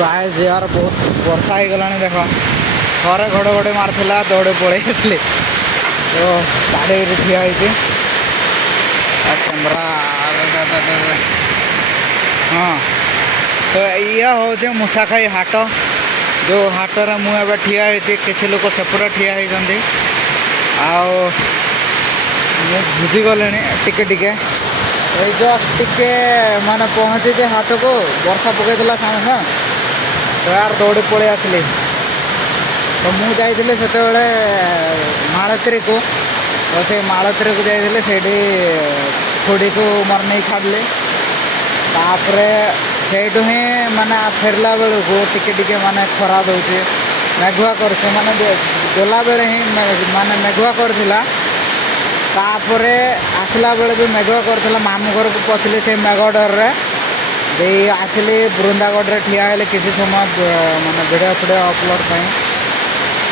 Guys यार बहुत वर्षा हो गलानी देख थरे घड़घड़ी मार्ला दौड़े पलि तो गाड़ी ठिया कैमरा हाँ तो ये हूँ मूसाखाई हाट जो हाटर मुझे ठिया किसी लोग सेपटे ठिया होती बुझी गले टिके टिके जस्ट टिके माने पहुँचे हाट को वर्षा पकईला सामने सामने तो यार दौड़ी पलि आसली तो मुझे जाइए से मालती को तो से मालती को जाइए से खुड़ी को मोर नहीं छाड़ली तापर से माने फेरला बेलू को टिके माने खरा दौचे मेघुआ कर माने गला बेले ही माने मेघुआ करथिला तापर आसला बेले भी मेघुआ करथिला मामू घर को पशिले से मेघ डर दे आसिली बृंदागढ़ ठिया हेले किसी समय माने भिडियो फिडियो अपलोड पाई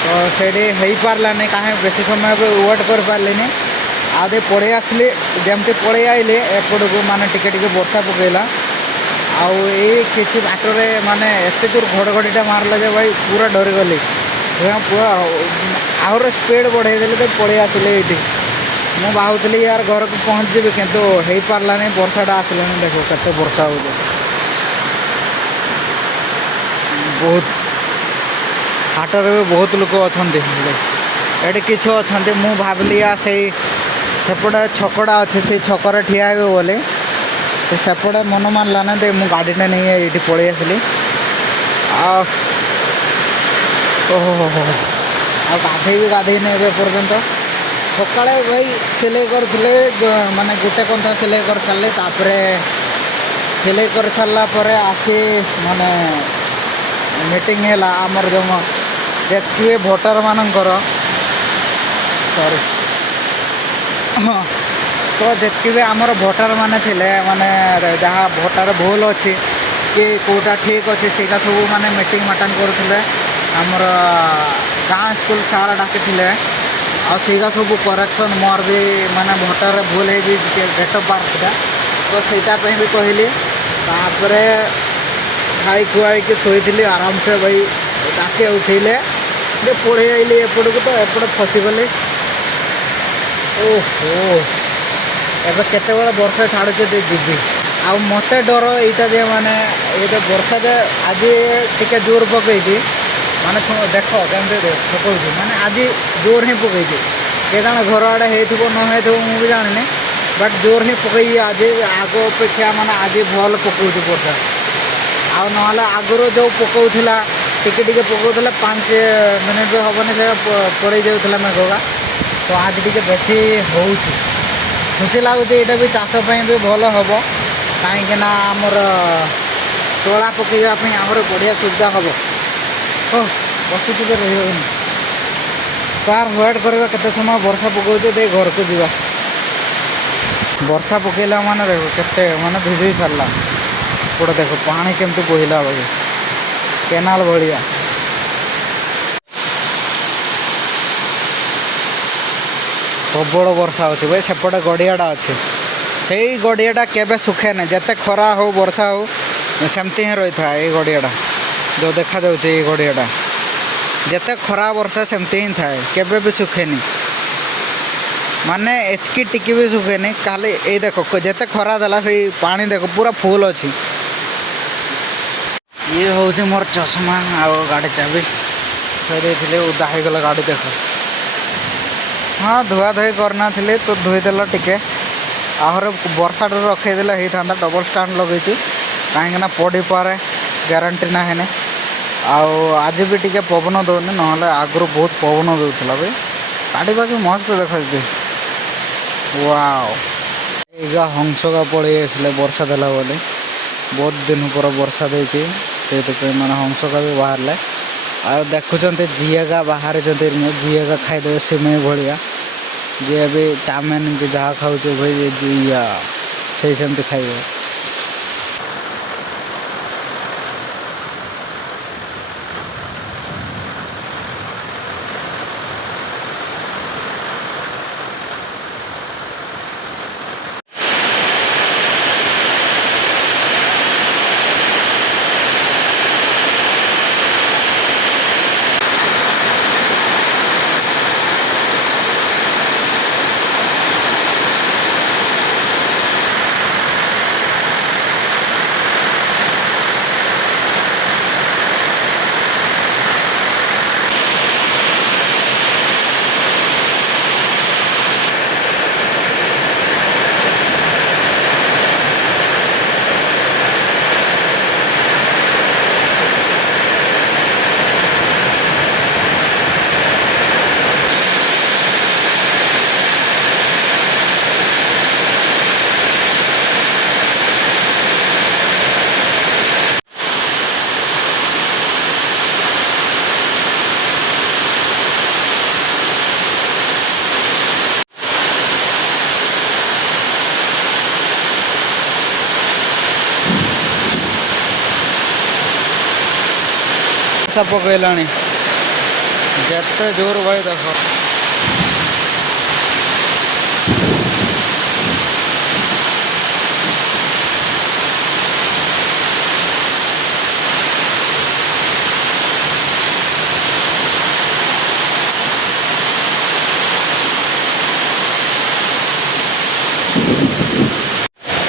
तो से पार्लानी कहीं बेसी समय वेट कर पार्ली आदे पड़े आसली जमती पड़े आइले एपट को माने टिके टिके वर्षा पकईला आउ किसी बाटर माने एत दूर घड़घड़ीटा मारला जे भाई पूरा डरीगली पूरा आहर स्पीड बढ़े तो पड़े आसिले ये मु भावुली यार घर को पहुँची किंतु हो पार्लानी वर्षाटा आसला देखो केते वर्षा हो बहुत हाटर भी बहुत लोक अच्छा ये किसी अच्छा मु भाविली से सेपटे छकड़ा अच्छे से छकर ठिया हे बोले तो सेपटे मन मानला ना दे मु गाड़ीटा नहीं ये पलि आसली ओहो गाधे भी गाधे नहीं पर्यंत सका भाई सिलाई करते माने गोटे कंथा सिलाई कर सारे तापर सिलाई कर सारापर आसी माने मीटिंग है आमर जो देखिए भोटर मानकर सॉरी हाँ तो जितकी भी आमर भोटर माने थिले माने जहाँ भोटर भूल अच्छी कि कौटा ठीक अच्छे से सब माने मीटिंग मटन करुले आमर गाँ स्कूल सारा डाकी आईगा सब करेक्शन मोर भी माने भोटर भूल है डेट ऑफ बर्थटा तो सहीटापी भी कहली तापर खाई खुआई कि शोली आराम से भाई डाके उठेले पड़े आइली एपट को तो एपट फसीगली ओहो एबे केते बेला वर्षा छाड़ुचे जीवी आ मत डर यहाँ जे माने ये वर्षा जे आज टिके जोर पकई माने देख केमती पकड़ माने आज जोर ही पकई के जाने घर आड़े हो न भी जानी बट जोर ही पकई आज आग अपेक्षा माने आज भल पकाऊ वर्षा आउ ना आगुरी जो पकाउला टिके टिके पकाउला 5 मिनिट भी हेनी से पड़े जाऊला मेघगा तो आज टिके बेसी हो खुशी लगुच यहाँ भी चाषपाई भी भल हम कहीं आमर तोला पकईवाई आमर बढ़िया सुविधा हम हो बस रही तार वेट करवा केते समय वर्षा पकाउे दे घर को जीवा वर्षा पकईला माने देखो केते माने भिजी सारला गोटे देख पानी केमती बोहिला भाई केनाल भाया प्रबल वर्षा अच्छे भाई सेपटे गड़ियाटा अच्छे से गड़ियाटा केबे सुखे ना जिते खरा हो वर्षा हो सेमती ही रही था ये गड़ियाटा जो देखा जाऊे ये गड़ियाटा जिते खरा वर्षा सेमती ही थाए केबे भी सुखेनी माने एतकी टिकी भी सुखेनी खाली ये देख जिते खरा देला से पानी देख पूरा फुल अच्छी ये हूँ मोर चश्मा आ गाड़ी चाबी थोड़े उदा होगला गाड़ी देख हाँ धुआ धुई करना थे तो धोईदेल टिके आहर वर्षा रखईदे होता डबल स्टाण्ड लगे कहीं पड़ी पारे ग्यारंटी ना है आज भी टिके पवन दौनी ना आगु बहुत पवन दूसरा भाई गाड़ी बाकी मस्त देखा वाओ एगा हंसका पड़े आसले वर्षा देला बोले बहुत दिन पर वर्षा देती से मैंने हंसका भी बाहर आ देखुंत जीएगा बाहर जीएगा खाईदे सिमई भाया जी भी चाउमिन कि जहाँ खाऊ भाई जीया से सेमती खाइबे ବର୍ଷା ପକେଇଲାଣି ଯେତେ ଜୋର ଭାଇ ଦେଖ।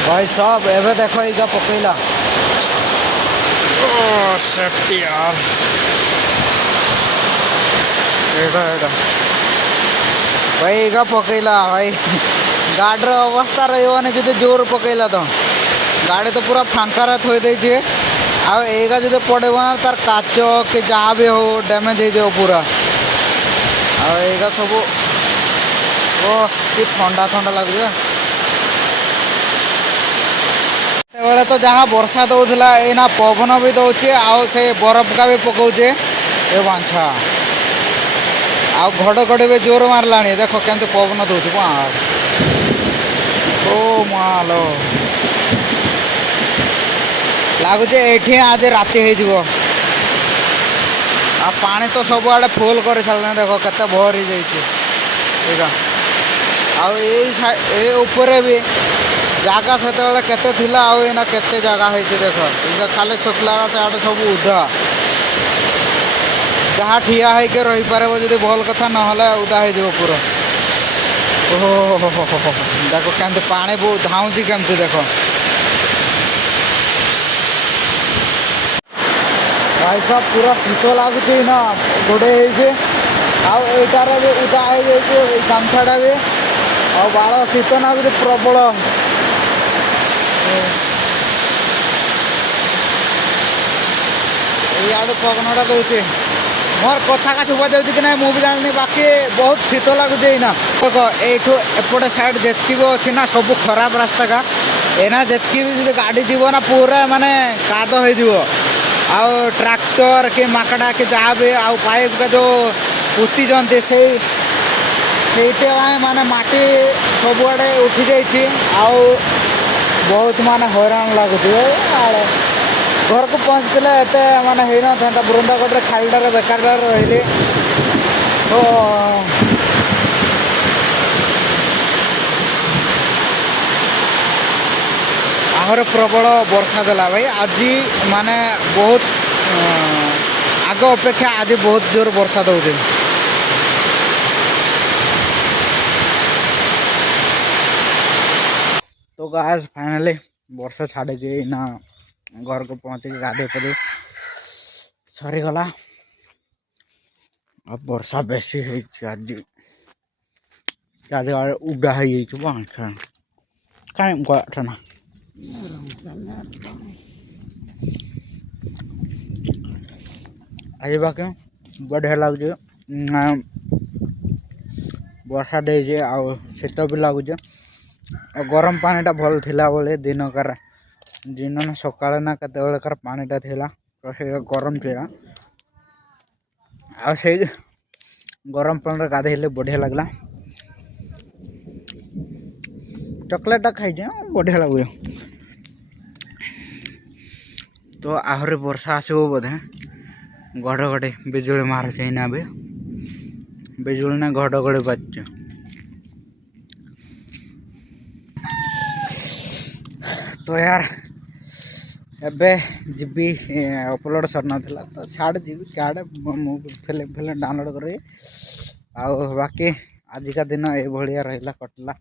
भाई सब एवं देखो इका पकेला सेफ्टी यार भाई इका पकेला भाई गाड़ी अवस्था रही जो जोर पकेला तो गाड़ी तो पूरा फांकार थोई दे आगा जो पड़े ना तार काच कि जहाँ भी हो डैमेज हो पूरा आगा सब ओ कि ठंडा ठंडा लगे बेले तो जहाँ वर्षा दौला एना पवन भी दौचे आउ से बरफ का भी पकाउे ए बांछा आउ घड़घड़ी भी जोर मारला देख केमती पवन दौर ओ मालो लगुच ये आज राति हो पानी तो सब आड़े फुल कर सारे देख के भर हो जापर भी जगह से केते थिला आना केते जगह है देख खाली शुक्ला से आड़े सब उदा जहाँ ठिया है रही पारे जो भल कथा ना उदा हो पूरा ओहो देख केमती पानी बहुत धाऊँगी केमती देख भाई सब पूरा शीत लगुच ना गोड़े आईटार भी उदा हो गामछाटा भी आ बाल शीत लगुच प्रबल याद पवनटा दौचे मोर कथा का शुभा जाऊँ कि ना मुझे जानी बाकी बहुत शीत लगुच ना देख यू एपटे साइड जितकी भी अच्छी ना सब खराब रास्ता का एना जितकी भी गाड़ी जीव ना पूरा माने काद हो ट्रैक्टर के माकड़ा के जहाँ भी आउ पाइप का जो पुती जंती से माने माटी सब आड़े उठी जाइए बहुत माने हैरान लगुच घर को पहुँचते एत माने होना बृंदागढ़ खालटार बेकार रही तो आहर प्रबल वर्षा देला भाई आज माने बहुत आग अपेक्षा आज बहुत जोर वर्षा दौचे तो गाइस फाइनली वर्षा छाड़े ना घर को पहुँचे गाधे पदे सरीगला अब वर्षा बेसी आज उड़ा हो कहीं ना आज बाकी बढ़िया लगुच वर्षा दे शीत भी लगुच गरम पानीटा भल थिला बोले दिन ना सकाल ना केतकार पानीटा थिला तो से गरम थिला आ से गरम पानी गाधेले बढ़िया लगला चॉकलेटा खाई बढ़िया लगे तो आहरी वर्षा आसो बोधे घड़घड़ी बिजुली मारे ना भी बिजुली ना घड़घड़ी बाजचे तो यार एबे जीबी अपलोड सर नाला तो छाड़ जीबी क्या फिल्म फिल्म डाउनलोड कर बाकी आज का दिन ये रहा कटला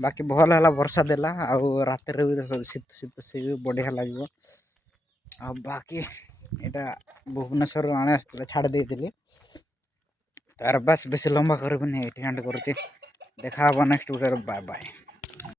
बाकी भल है वर्षा देला रात भी शीत शीत से भी बढ़िया लगे बाकी यहाँ भुवनेश्वर आने आसता छाड़ देती तार बस बेस लंबा कर एंड कर देखा नेक्स्ट वीडियो बाय बाय।